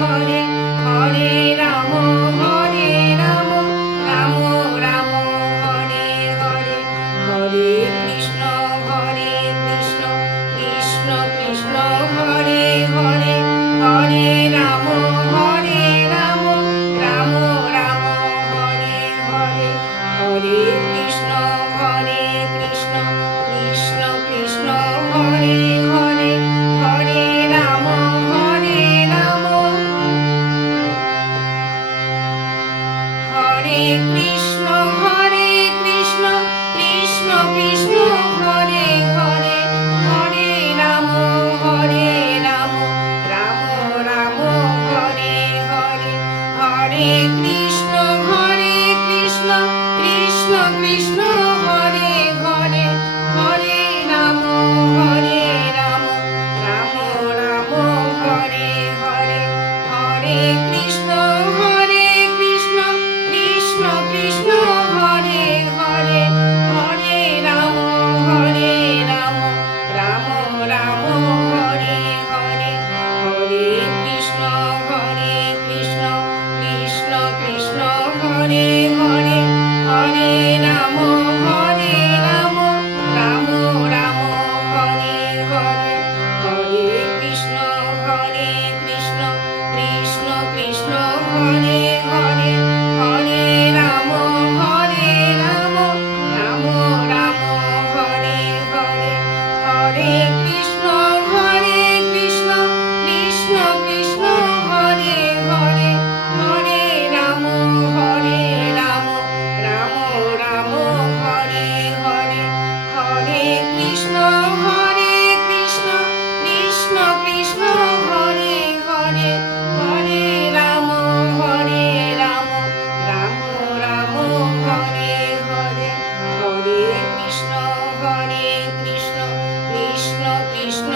Hare Hare Ram Ram Ram Hare Hare Hare Krishna Krishna Krishna Hare Hare Hare Ram Ram Ram Hare Hare Hare Krishna Krishna Krishna Hare Hare Hare Ram Hare Krishna Krishna Krishna Hare Hare Hare Ram Ram Ram Hare Hare Hare Krishna Krishna Krishna Hare Hare Hare Ram Ram Ram Hare Hare Hare Krishna Krishna Krishna Hare Hare Hare Ram Ram Ram Hare Hare Hare Krishna Krishna Krishna Hare Hare Hare Ram Ram Ram Hare Hare Hare Krishna Krishna Krishna Hare Hare Hare Ram Ram Ram Hare Hare Hare Krishna Krishna Krishna Hare Hare Hare Ram Ram Ram Hare Hare Hare Krishna Krishna Hare Hare Hare Ram Ram Ram Hare Hare Hare Krishna Krishna Krishna